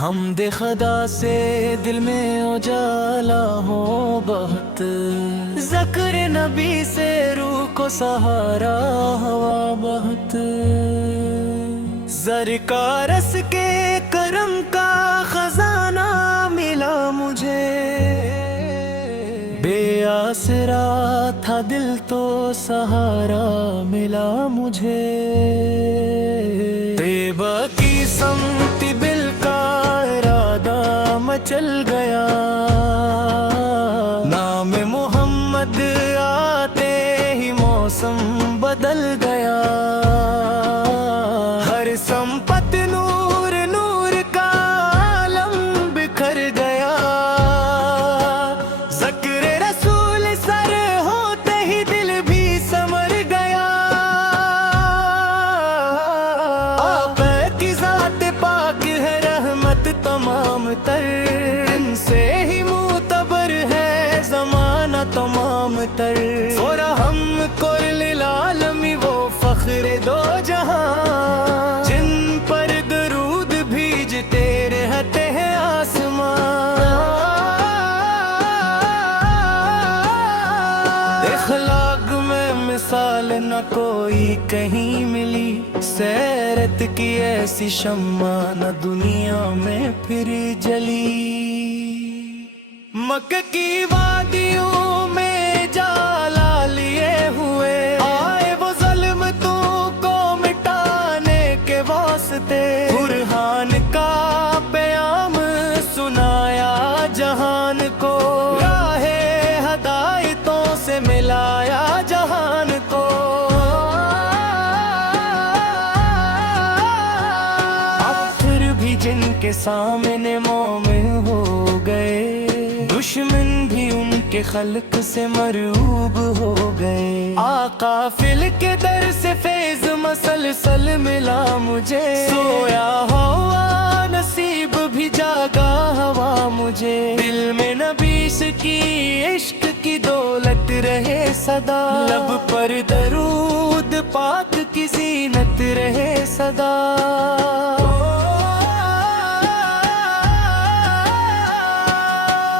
حمد خدا سے دل میں اجالا ہو بہت، ذکر نبی سے روح کو سہارا ہوا بہت، زر کا رس کے کرم کا خزانہ ملا مجھے، بے آسرا تھا دل تو سہارا ملا مجھے، طیبہ کی سمت بل کا ارادہ مچل گیا، نام محمد آتے ہی موسم بدل گیا، ہر سمپت نور نور کا عالم بکھر گیا، ذکر رسول سر ہوتے ہی دل بھی سمر گیا، آپ کی ذات پاک ہے رحمت تمام تر، ان سے ہی معتبر ہے زمانہ تمام تر، فرحم کل العالمی وہ فخر دو جہاں، جن پر درود بھیجتے رہتے ہیں آسمان، اخلاق میں مثال نہ کوئی کہیں ملی، سیرت کی ایسی شمع نہ دنیا میں پھر جلی، مکہ کی وادیوں میں جالا لیے ہوئے آئے وہ ظلم تو کو مٹانے کے واسطے، برہان کا پیام سنایا جہان کو، راہ ہدایتوں سے ملایا جہان کو، اب پھر بھی جن کے سامنے مومن ہو گئے، دشمن بھی ان کے خلق سے مرعوب ہو گئے، آقا فل کے در سے فیض مسلسل ملا مجھے، سویا ہوا نصیب بھی جاگا ہوا مجھے، دل میں نبیس کی عشق کی دولت رہے صدا، لب پر درود پاک کی زینت رہے صدا،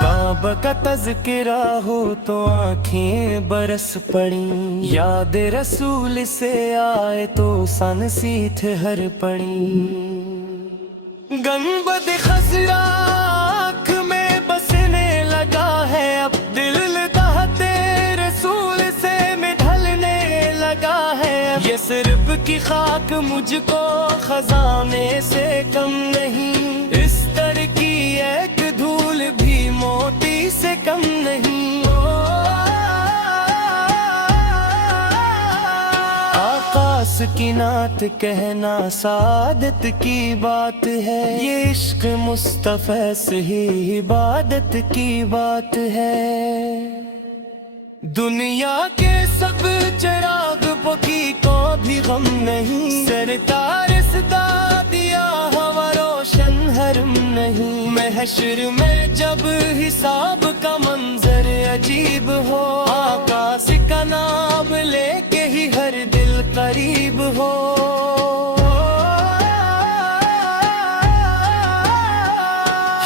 کعبہ کا تذکرہ ہو تو آنکھیں برس پڑیں، یاد رسول سے آئے تو سن سیٹھ ہر پڑیں، گنبد خضرا آنکھ میں بسنے لگا ہے، اب دل دہتے رسول سے میں ڈھلنے لگا ہے، یثرب کی خاک مجھ کو خزانے سے کم نہیں، اس در کی ایک دھول بھی موتی سے کم نہیں، آقاس کی نعت کہنا سعادت کی بات ہے، یہ عشق مصطفیٰ سے ہی عبادت کی بات ہے، دنیا کے سب چراغ بکی کو بھی غم نہیں، سرکار صدا دیا ہوا روشن حرم نہیں، محشر میں جب حساب کا منظر عجیب ہو، آقا کا نام لے کے ہی ہر دل قریب ہو،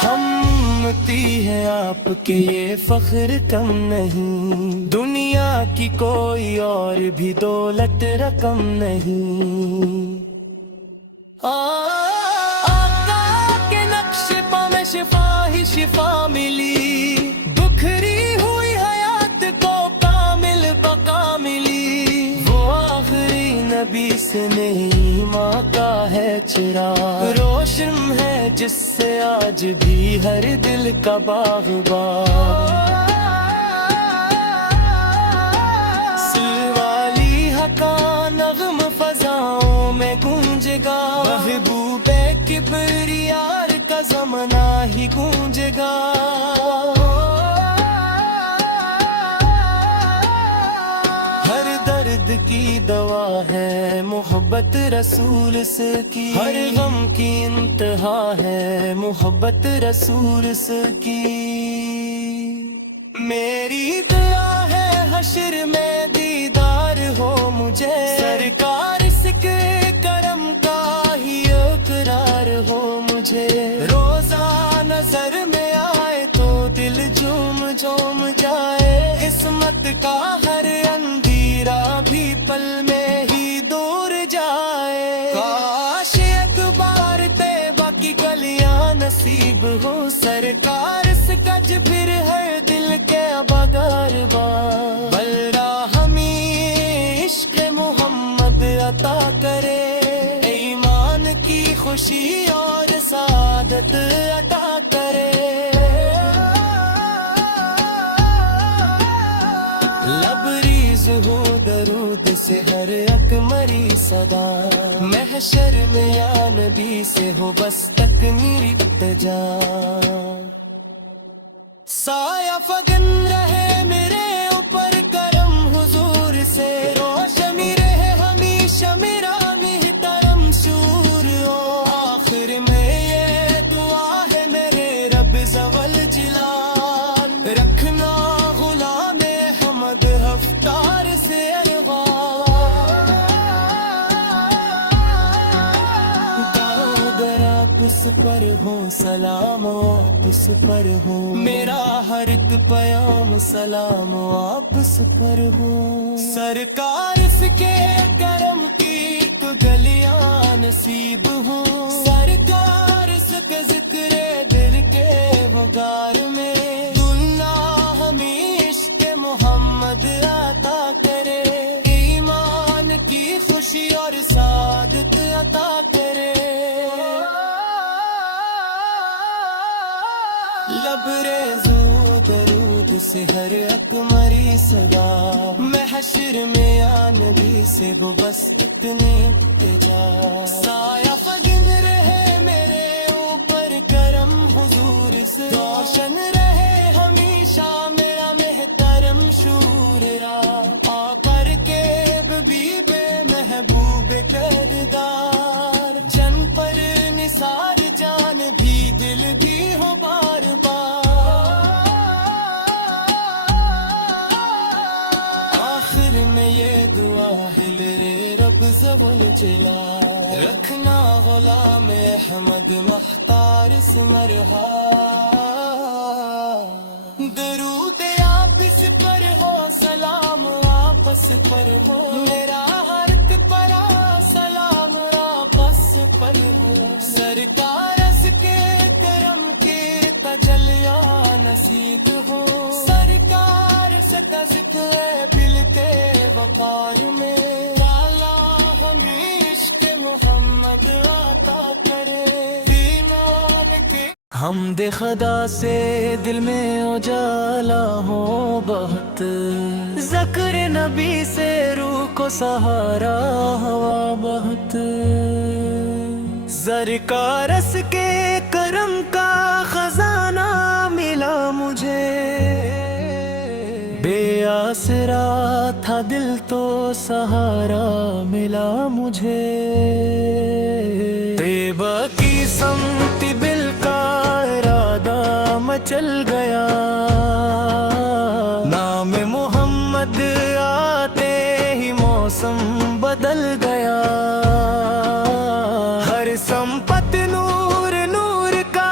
ہمتی ہے آپ کے یہ فخر کم نہیں، دنیا کی کوئی اور بھی دولت رقم نہیں، آقا کے نقش پا میں شفا ہی شفا ملی، بکھری ہوئی حیات کو کامل بقا ملی، وہ آخری نبی سے نہیں ماں کا ہے چراغ، روشن ہے جس سے آج بھی ہر دل کا باغبان، سلوالی کا نغم فضاؤں میں گونجے گا، محبوب کبریار کا زمانہ ہی گونجے گا، ہر درد کی دوا ہے محبت رسول سے کی، ہر غم کی انتہا ہے محبت رسول سے کی، میری دعا ہے حشر میں دیدار ہو مجھے، سرکار اس کے کرم کا ہی اقرار ہو مجھے، روز नजर में आए तो दिल झूम झूम जाए। किस्मत का हर अंधेरा भी पल में ही दूर जाए। काश अखबार तैबा की गलियां नसीब हो सरकार, सकज फिर हर दिल के बगार बार। बलरा हमें इश्क मोहम्मद अता करे, ईमान की खुशी और सादत अता करे। लबरीज हो दरूद से हर अकमरी सदा, महशर में या नबी से हो बस तक मेरी इल्तिजा। साया फगन रहे मेरे ऊपर करम हुजूर से, रोशनी रहे हमेशा मेरा मेहतरम शूर हो। आखिर में ये दुआ है मेरे रब ज़वल जिलाल, रखना गुलाम हमद हफ्तार से अरवा। अगर आप उस पर हो सलाम आप उस पर हो, मेरा हर एक प्याम सलाम आप उस पर हो। सरकार इसके करम की तो गलियां नसीब हो, सरकार इसके जिक्र दिल के वगार में। दुल्ला हमें इश्क मोहम्मद अता करे, ईमान की खुशी और सादत अता करे। लबरेज़ो दरूद से हर अकमरी सदा, महशर में या नबी से वो बस इतनी इल्तिजा। साया फगन रहे मेरे ऊपर करम हुजूर से, रोशन रहे हमेशा मेरा मेहतरम शूररा। आकर के बीबे महबूब करदार, जन पर निसार जान भी दिल भी हो बार बार। आखिर में ये दुआ है मेरे रब ज़वल जलाल, रखना गुलाम अहमद मुख्तार से मरहा। दरूद आप इस पर हो सलाम आपस पर हो, मेरा हर्क परा सलाम आपस पर हो। सरकार के करम के तजलिया नसीब हो, सरकार से तज़किरे दिल के वक़ार में। ताला हमें इश्क मोहम्मद अता करे, ईमान के हमदे खुदा से दिल में उजाला हो बहुत, ज़िक्र नबी से रूह को सहारा हवा बहुत। सरकारस के करम का खजाना मिला मुझे, बेआसरा था दिल तो सहारा मिला मुझे। तैबा की समती बिल का इरादा मचल गया, नाम मोहम्मद आते ही मौसम बदल गया। संपत नूर नूर का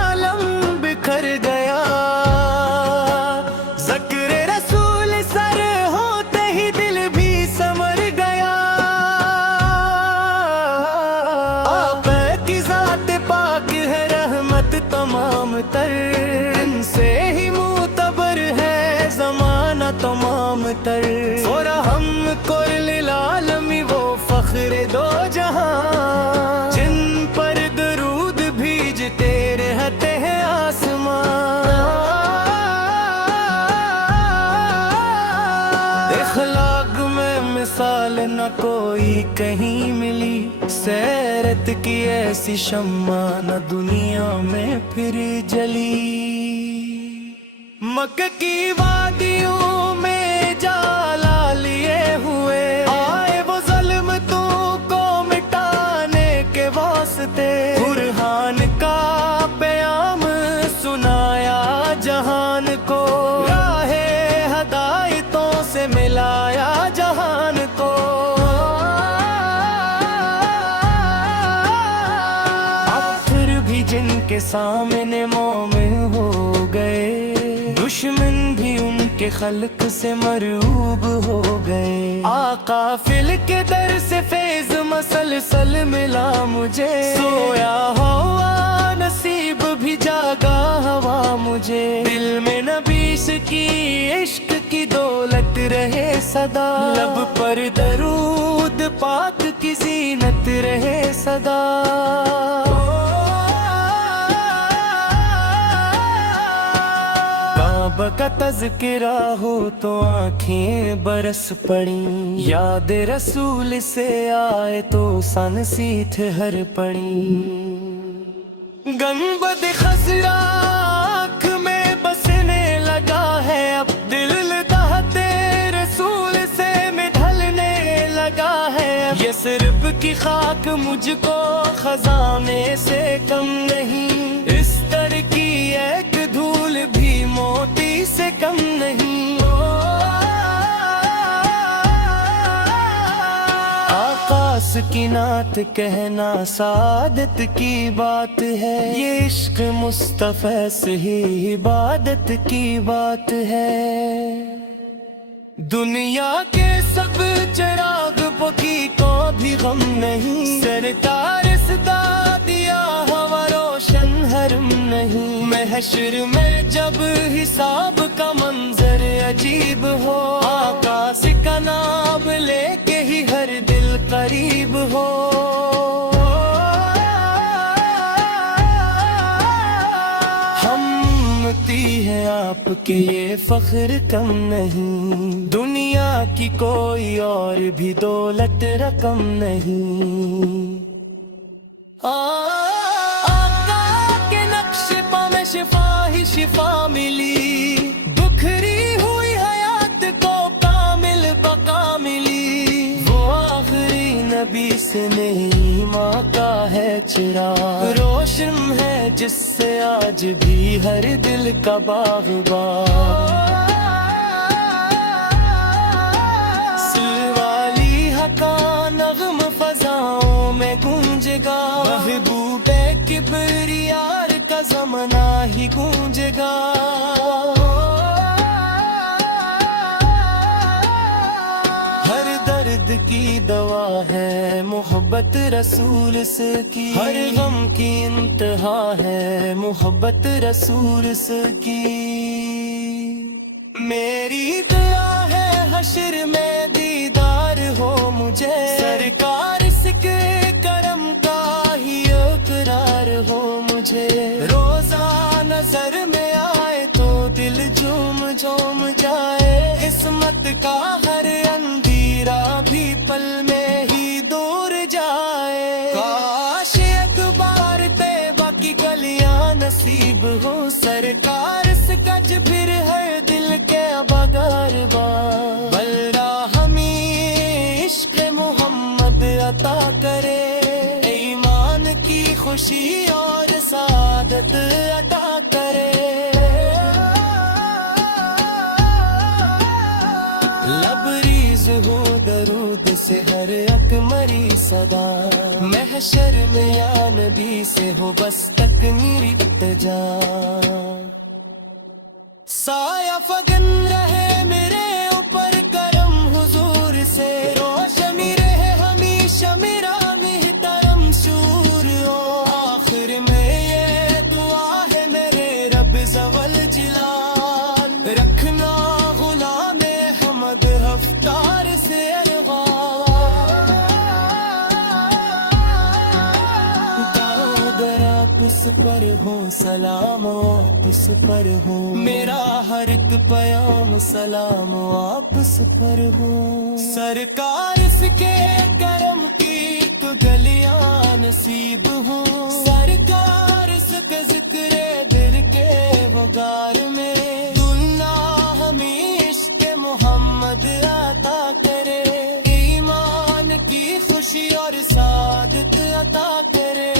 आलम बिखर गया, ज़िक्र रसूल सर होते ही दिल भी समर गया। आप की ज़ात पाक है रहमत तमाम तर, इनसे ही मुतबर है ज़माना तमाम तर। और हम कुल आलमी वो फ़ख्र दो जहां, मिसाल न कोई कहीं मिली, सैरत की ऐसी शम्मा न दुनिया में फिर जली। मक्के की वादियों में जाला लिए हुए आए वो ज़ल्म तुमको मिटाने के वास्ते। बुरहान का प्याम सुनाया जहान को, राहे हदायतों से मिलाया जहान को। अब फिर भी जिनके सामने मोमिन हो गए, दुश्मन भी उनके खल्क से मरूब हो गए। आका फिल के दर से फैज मसलसल मिला मुझे, सोया हुआ नसीब भी जागा हवा मुझे। दिल में नबीस की इश्क की दौलत रहे सदा, लब पर दरूद पाक की ज़ीनत रहे सदा। काबा का तज़किरा हो तो आँखें बरस पड़ी, याद रसूल से आए तो सन सीठ हर पड़ी। गंबद खसरा आँख में बसने लगा है, अब दिल दाहते रसूल से में ढलने लगा है। ये सिर्फ की खाक मुझको खजाने से कम नहीं, इस दर की एक धूल भी मोती से कम नहीं। आकाश की नात कहना सादत की बात है, ये इश्क मुस्तफा से ही इबादत की बात है। दुनिया के सब चिराग बुकी को भी गम नहीं, सरकार सदा दिया हवा रोशन हरम नहीं। महशर में जब हिसाब का मंजर अजीब हो, आकाश का नाम लेके ही हर दिल करीब हो। हमती है आपके ये फख्र कम नहीं, दुनिया की कोई और भी दौलत रकम नहीं। आका के नक्श पा में शिफा ही शिफा मिली, दुखरी हुई हयात को कामिल बका मिली। वो आखिरी नबी से नहीं माँ का है चिराग, रोशन है जिससे आज भी हर दिल का बाग़बान। सिलवाली हका नग़्म फ़ज़ाओं में गूंजेगा, महबूबे किबरियार का ज़माना ही गूंजेगा। हर दर्द की दवा है मोहब्बत रसूल से की, हर गम की इंतहा है मोहब्बत रसूल से की। मेरी दुआ है हश्र में दीदार हो मुझे, सरकार इसके करम का ही इकरार हो मुझे। रोजा नजर में आए तो दिल झूम झूम जाए, किस्मत का हर अंधेरा भी पल में ही दूर जाए। काश एक बार तैबा की गलियां नसीब हो, सरकार सज फिर हर दिल के बगार बल्ला हमें इश्क मोहम्मद अता करे, ईमान की खुशी और सादत अता करे। लबरीज हो दरूद से हर अकमरी सदा, महशर में या नबी से हो बस तक मेरी इल्तिजा। साया फगन रहे मेरे ऊपर करम हुजूर से, रोशनी रहे हमेशा मेरा मेहतरम शूर हो। आखिर में ये दुआ है मेरे रब ज़वल जिलाल, रखना गुलाम हमद हफ्तार से उस पर हो सलाम आप उस पर हो, मेरा हर एक प्याम सलाम आप उस पर हो। सरकार इसके करम की तो गलियां नसीब हो, सरकार इसके जिक्र दिल के वगार में। दुल्ला हमें इश्क मोहम्मद अता करे, ईमान की खुशी और सादत अता करे।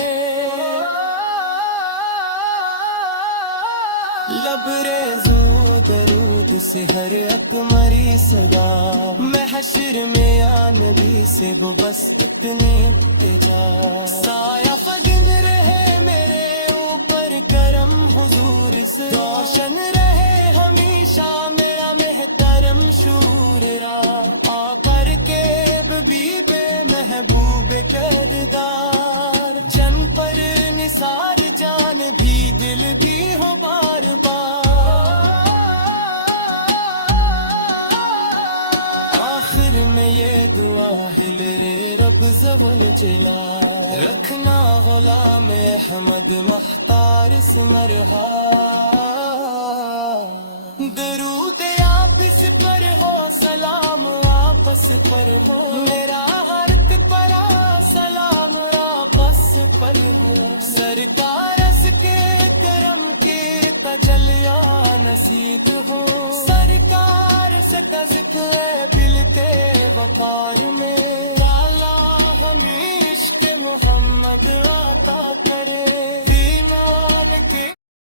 लबरेज़ो दरूद से हर अकमरी सदा, महशर में या नबी से वो बस इतनी इल्तिजा। साया फगन रहे मेरे ऊपर کرم حضور سے روشن رہے ہمیشہ میرا محترم شور را آقر کے بی بے محبوب کردگار جن پر نثار جان بھی دل بھی ہو بار بار آخر میں یہ دعا ہے میرے رب زول جلا رکھنا غلام احمد مختار اسمرہا درود آپس پر ہو سلام آپس پر ہو میرا حرت پرا سلام آپس پر ہو سرکار اس کے کرم کے تجلیہ نصیب ہو سرکار سے ذکر ہے بلتے وقار میں